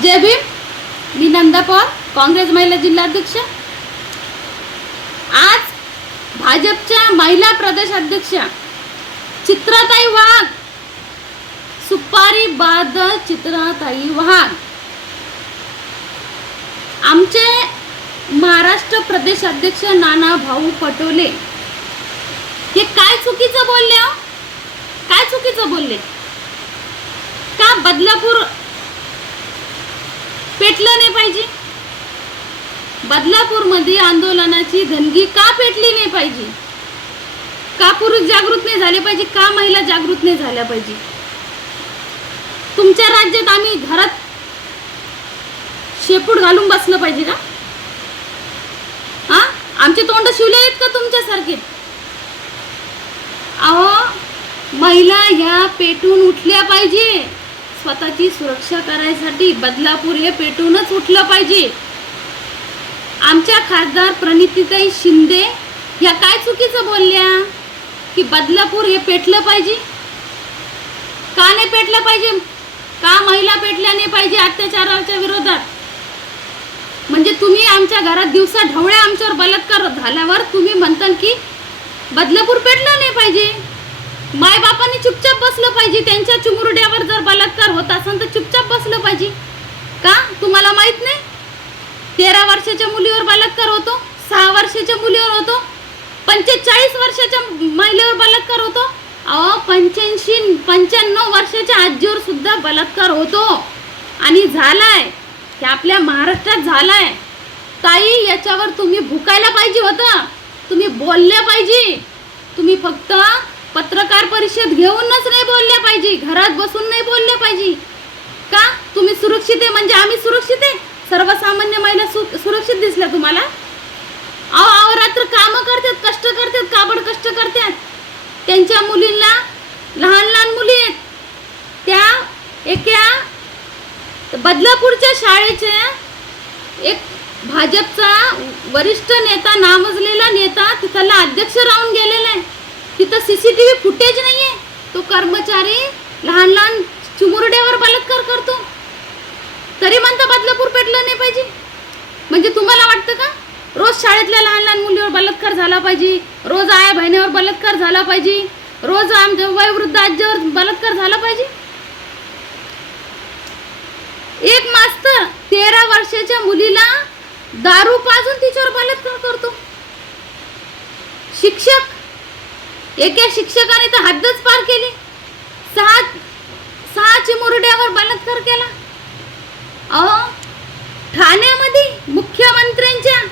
जय भीम. मी नंदा पवार काँग्रेस महिला जिल्हाध्यक्ष. आज भाजपच्या महिला प्रदेशाध्यक्ष चित्राताई वाघ. सुपारी बाद चित्राताई वाघ. आमचे महाराष्ट्र प्रदेश अध्यक्ष नाना भाऊ पटोले. हे काय चुकीचं बोलले हो? काय चुकीचं बोलले? का बदलापूर पेटलं नाही पाहिजे. बदलापूरमध्ये आंदोलनाची धनगी का पेटली नाही पाहिजे? का पुरुष जागृत नाही झाले पाहिजे? का महिला जागृत नाही झाल्या पाहिजे? तुमच्या राज्यात आम्ही घरात शेपूट घालून बसलं पाहिजे का? हा? आमचे तोंड शिवले आहेत का तुमच्यासारखे? अहो महिला ह्या पेटून उठल्या पाहिजे. स्वतःची सुरक्षा करायसाठी बदलापूर हे पेटूनच उठलं पाहिजे. आमच्या खासदार प्रणितीताई शिंदे ह्या काय चुकीचं बोलल्या? की बदलापूर हे पेटलं पाहिजे? का नाही पेटलं पाहिजे? का महिला पेटल्या नाही पाहिजे अत्याचाराच्या विरोधात? म्हणजे तुम्ही आमच्या घरात दिवसा ढवळ्या आमच्यावर बलात्कार झाल्यावर तुम्ही म्हणताल की बदलापूर पेटलं नाही पाहिजे? मायबापांनी चुपचाप बसलं पाहिजे. त्यांच्या चुमुरड्यावर जर बलात्कार होत असेल तर चुपचाप बसलं पाहिजे. का? तुम्हाला माहीत नाही? तेरा वर्षाच्या मुलीवर बलात्कार होतो सहा वर्षाच्या मुलीवर होतो पंचेचाळीस वर्षाच्या महिलेवर बलात्कार होतो. अहो पंच्याऐंशी पंच्याण्णव वर्षाच्या आजीवर सुद्धा बलात्कार होतो. आणि झालाय. हे आपल्या महाराष्ट्रात झालाय. ताई याच्यावर तुम्ही भुकायला पाहिजे होतं. तुम्ही बोलल्या पाहिजे. तुम्ही फक्त पत्रकार परिषद घेऊनच नाही बोलल्या पाहिजे. घरात बसून नाही बोलल्या पाहिजे. का? तुम्ही सुरक्षित आहे म्हणजे आम्ही सुरक्षित आहे? सर्वसामान्य महिला सु- सुरक्षित दिसल्या तुम्हाला? अहो अहोरात्र कामं करतात कष्ट करतात काबड कष्ट करतात. त्यांच्या मुलींना लहान लहान मुली आहेत. त्या एका बदलापूरच्या शाळेच्या एक भाजपचा वरिष्ठ नेता नामजलेला नेता तिथला अध्यक्ष राहून गेलेला आहे. तिथं C C T V footage नाहीये. तो कर्मचारी लहान लहान चिमुरड्यावर बलात्कार करतो. तरी म्हणता बदलापूर पेटलं नाही पाहिजे. म्हणजे तुम्हाला वाटतं का? रोज शाळेतल्या लहान लहान मुलीवर बलात्कार झाला पाहिजे. रोज आया बहिणीवर बलात्कार झाला पाहिजे. रोज आमच्या वयोवृद्ध आजीवर बलात्कार झाला पाहिजे. एक मास्तर तेरा वर्षाच्या मुलीला दारू पाजून तिच्यावर बलात्कार करतो. शिक्षक एका शिक्षकाने तर हद्दच पार केली. सहा सहा चिमुरड्यावर बलात्कार केला. अहो ठाण्यामध्ये मुख्यमंत्र्यांच्या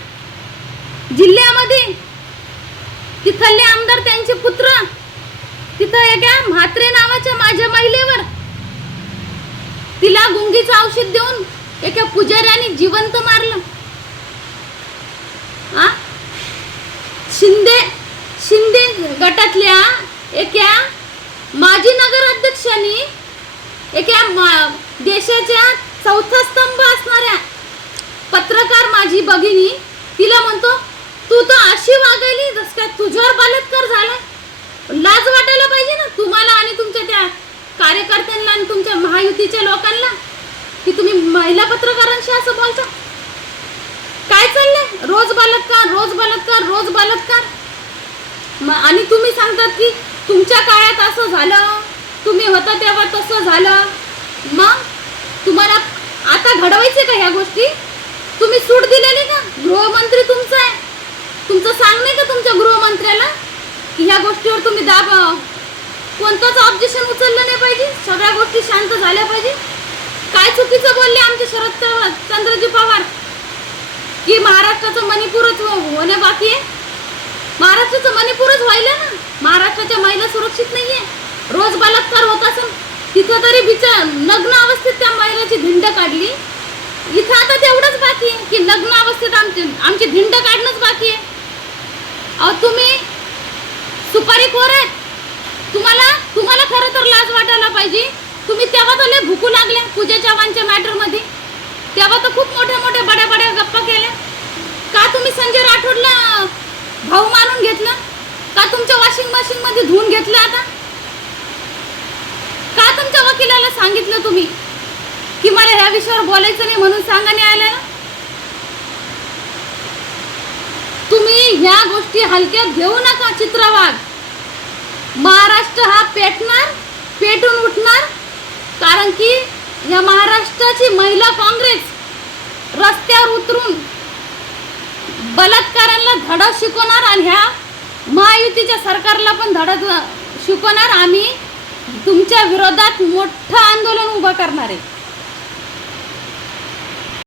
जिल्ह्यामध्ये तिथले आमदार त्यांचे पुत्र तिथं एका म्हात्रे नावाच्या माझ्या महिलेवर तिला गुंगीचं औषध देऊन एका पुजाऱ्याने जिवंत मारलं. आ? शिंदे शिंदे गटातल्या एका माजी नगराध्यक्षांनी एका देशाच्या चौथा स्तंभ असणाऱ्या पत्रकार माझी भगिनी तिला म्हणतो तू तर अशी वागायली जस काय तुझ्यावर बलात्कार झालाय. लाज वाटायला पाहिजे ना तुम्हाला आणि तुमच्या त्या कार्यकर्त्यांना आणि तुमच्या महायुतीच्या लोकांना की तुम्ही महिला पत्रकारांशी असं बोलता? काय चाललंय? रोज बलात्कार रोज बलात्कार रोज बलात्कार. आणि तुम्ही सांगतात की तुमच्या काळात असं झालं तुम्ही होता तेव्हा तसं झालं. मग तुम्हाला आता घडवायचे का ह्या गोष्टी? तुम्ही सूट दिलेली का? गृहमंत्री तुमचं आहे. तुमचं सांगणे का तुमच्या गृहमंत्र्याला की ह्या गोष्टीवर तुम्ही दाब कोणतंच ऑब्जेक्शन उचललं नाही पाहिजे. सगळ्या गोष्टी शांत झाल्या पाहिजे. काय चुकीचं बोलले आमचे शरद चंद्रजी पवार? की महाराष्ट्राचं मनी महाराष्ट्राचं मणिपूरच व्हायला ना. महाराष्ट्राच्या महिला सुरक्षित नाहीये. रोज बलात्कार होत असेल तिथं तरी बिचार लग्न अवस्थेत त्या महिलाची धिंड काढली. इथं आता तेवढंच बाकी आहे की लग्न अवस्थेत आमची आमची धिंड काढणंच बाकी आहे. अहो तुम्ही सुपारी कोर आहेत. तुम्हाला तुम्हाला खरं तर लाज वाटायला पाहिजे. तुम्ही तेव्हा तर लय भुकू लागले पूजा चव्हाणच्या मॅटरमध्ये. तेव्हा तर खूप मोठ्या मोठ्या बड्या बड्या गप्पा केल्या. का तुम्ही संजय राठोडला भाऊ मानून घेतलं का तुमच्या वॉशिंग मशीन मध्ये धुवून घेतलं आता का तुमच्या वकिलाला सांगितलं तुम्ही? की मला ह्या विषयावर बोलायचं नाही म्हणून सांगा न्यायालयाला? तुम्ही ह्या गोष्टी हलक्यात घेऊ नका चित्रवाद. महाराष्ट्र हा पेटणार पेटून उठणार कारण की या महाराष्ट्राची महिला काँग्रेस रस्त्यावर उतरून बलात्कारांना धडा शिकवणार आणि ह्या महायुतीच्या सरकारला पण धडा शिकवणार. आम्ही तुमच्या विरोधात मोठं आंदोलन उभं करणार आहे.